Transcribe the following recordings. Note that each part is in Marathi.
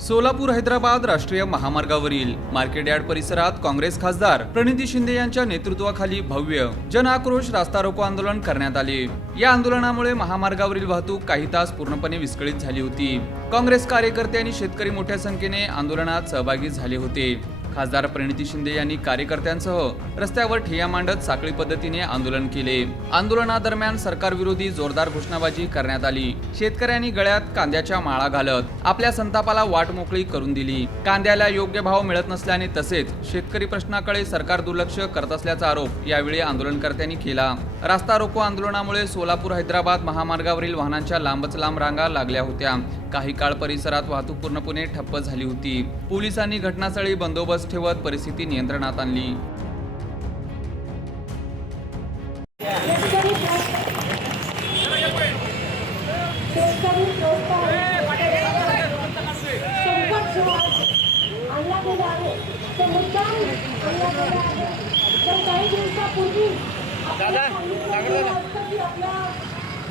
सोलापूर हैदराबाद राष्ट्रीय महामार्गावरील मार्केट यार्ड परिसरात काँग्रेस खासदार प्रणिती शिंदे यांच्या नेतृत्वाखाली भव्य जन आक्रोश रास्ता रोको आंदोलन करण्यात आले। या आंदोलनामुळे महामार्गावरील वाहतूक काही तास पूर्णपणे विस्कळीत झाली होती। काँग्रेस कार्यकर्ते आणि शेतकरी मोठ्या संख्येने आंदोलनात सहभागी झाले होते। खासदार प्रणिती शिंदे यांनी कार्यकर्त्यांसह रस्त्यावर ठिय्या मांडत साखळी पद्धतीने आंदोलन केले। आंदोलनादरम्यान सरकारविरोधी जोरदार घोषणाबाजी करण्यात आली। शेतकऱ्यांनी गळ्यात कांद्याच्या माळा घालत आपल्या संतापाला वाट मोकळी करून दिली। कांद्याला योग्य भाव मिळत नसल्याने तसेच शेतकरी प्रश्नाकडे सरकार दुर्लक्ष करत असल्याचा आरोप यावेळी आंदोलनकर्त्यांनी केला। रास्ता रोको आंदोलनामुळे सोलापूर हैदराबाद महामार्गावरील वाहनांच्या लांबच लांब रांगा लागल्या होत्या। काही काळ परिसरात वाहतूक पूर्णपणे ठप्प झाली होती। पोलिसांनी घटनास्थळी बंदोबस्त ठेवत परिस्थिती नियंत्रणात आणली।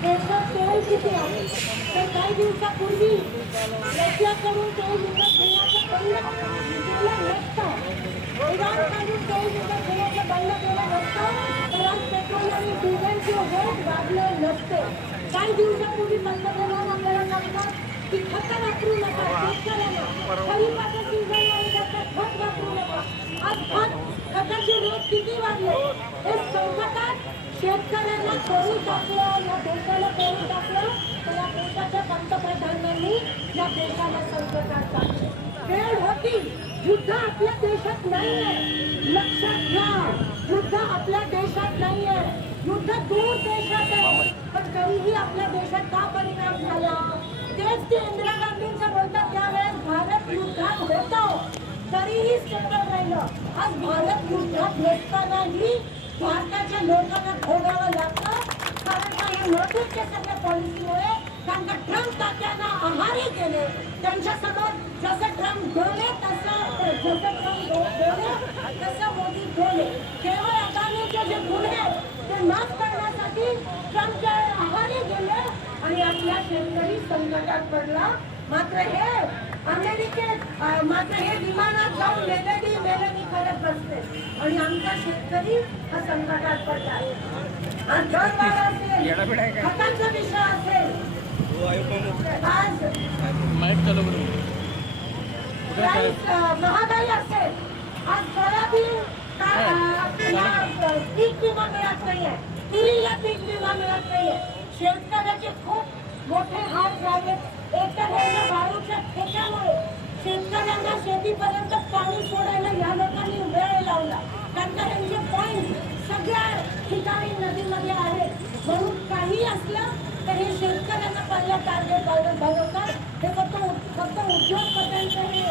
देशात तेल किती आहे तर काही दिवसापूर्वी रशियाकडून तेल विकत घेण्याचं बंद केलं नसतं, इराण कडून तेल विकत घेण्याचं बंद केलं नसतं तर आज पेट्रोल आणि डिझेलचे रेट वाढले नसते। काही दिवसापूर्वी पंतप्रधान आपल्याला सांगतात की खत वापरू नका, शेतकऱ्यांना खरीपाचं सीझन आहे त्याचं खत वापरू नका। आज खताचे रेट किती वाढले? हे संकटात शेतकऱ्यांना करून टाकलं, या देशाला करून टाकलं तर या देशाच्या पंतप्रधानांनी या देशाला संकटात टाकलं। वेळ होती, युद्ध आपल्या देशात नाहीये, लक्षात घ्या, युद्ध आपल्या देशात नाहीये, युद्ध दूर देशात आहे। पण तरीही आपल्या देशात का परिणाम झाला? तेच ते इंदिरा गांधींचं बोलतात त्यावेळेस भारत युद्धात होतो तरीही स्टेबल राहिलं। आज भारत युद्धात नसतानाही भारताच्या लोकांना खोडावं लागतं, कारण का या मोदीच्या सगळ्या पॉलिसीमुळे। कारण का ट्रम्प तात्यांना आहारी गेले, त्यांच्यासमोर जसं ट्रम्प बोले तसं मोदी बोले। केवळ अदानीचे जे गुन्हे ते माफ करण्यासाठी ट्रम्पच्या आहारी गेले आणि आपला शेतकरी संकटात पडला। मात्र हे विमानात जाऊन मेलेडी करत बसते आणि आमचा शेतकरी हा संकटात पडला आहे। खतांचा विषय असेल, आज महागाई असेल, आज सोयाबीन पीक विमा मिळत नाहीये, तुरीला पीक विमा मिळत नाहीये। शेतकऱ्याचे खूप मोठे हाल झाले। एकतर वाळूच्या ठेक्यामुळे शेतकऱ्यांना शेतीपर्यंत पाणी सोडायला या लोकांनी वेळ लावला, कारण त्यांचे पॉइंट सगळ्या ठिकाणी नदीमध्ये आहेत। म्हणून काही असलं तर हे शेतकऱ्यांना पहिलं टार्गेट बनवतात। हे फक्त उद्योगपत्यांचं हे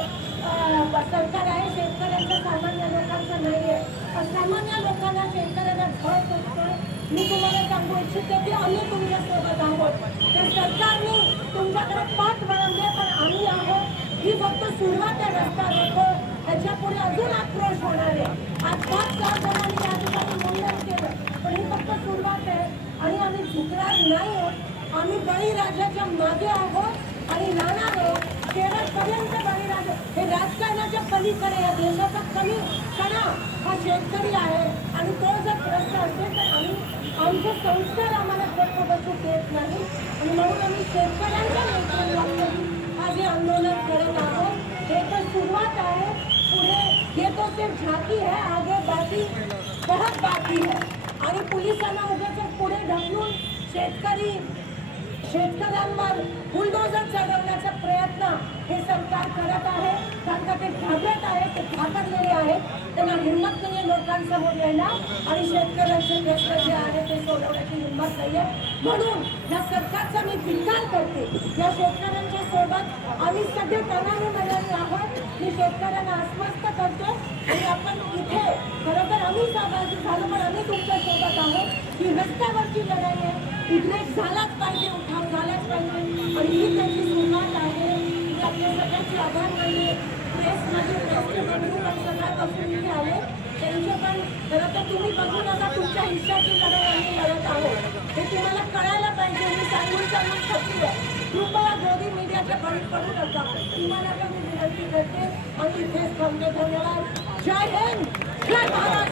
सरकार आहे, शेतकऱ्यांचं सामान्य लोकांचं नाही आहे। सामान्य लोकांना शेतकऱ्यांना झळ पोचतोय। मी तुम्हाला सांगू इच्छिते की आम्ही तुमच्यासोबत आहोत, तर सरकारने तुमच्याकडे पाठ वळवले, पण आम्ही आहोत। ही फक्त सुरुवात आहे रस्ता रोको, ह्याच्या पुढे अजून आक्रोश होणार आहे। आज 5 जणांनी या ठिकाणी मुंडन केलं, पण ही फक्त सुरुवात आहे आणि आम्ही झुकणार नाही आहोत। आम्ही बळीराजाच्या मागे आहोत आणि राहणार आहोत शेवटपर्यंत। बळीराजा हे राजकारणाच्या पलीकडे या देशाचा कमी कणा हा शेतकरी आहे आणि तो जर त्रस्त असेल तर आमचे संस्कार आम्हाला गप्प बसू देत नाही आणि म्हणून आम्ही शेतकऱ्यांच्या नेतृत्वाखाली आज हे आंदोलन करत आहोत। हे तर सुरुवात आहे, पुढे ये तो सिर्फ झांकी है, आगे बहुत बाकी है। आणि पोलिसांना उगाच पुढे ढकलून शेतकऱ्यांवर बुलडोजर चढवण्याचा प्रयत्न हे सरकार करत आहे, कारण का ते घाबरत आहे, ते घाबरलेले आहेत, त्यांना हिंमत नाही लोकांसमोर यायला आणि शेतकऱ्यांचे प्रश्न जे आहे ते सोडवण्याची हिंमत नाही आहे। म्हणून या सरकारचा मी धिक्कार करते। या शेतकऱ्यांच्या सोबत आम्ही सगळे तणाने मनाने आहोत। मी शेतकऱ्यांना आश्वस्त करतो आणि आपण इथे खरोखर आम्ही सहभागी झालो, पण आम्ही तुमच्या सोबत आहोत। ही रस्त्यावरची लढाई आहे, इकडे झालाच पाहिजे, उठाव झालाच पाहिजे आणि ही त्याची सुरुवात आहे। मी आपल्या सगळ्यांचे आभार मानले। प्रेसचे बंधू पण सकाळपासून इथे आले, त्यांचे पण खरं तर तुम्ही बघू नका, तुमच्या हिश्श्याची लढाई आम्ही लढत आहोत, हे तुम्हाला कळायला पाहिजे। मी सांगून थकली आहे। कृपया मोदी मीडिया मोहाच्या बळी पडू नका. तुम्हाला मी विनंती करते आणि इथेच थांबते. धन्यवाद. जय हिंद, जय महाराष्ट्र.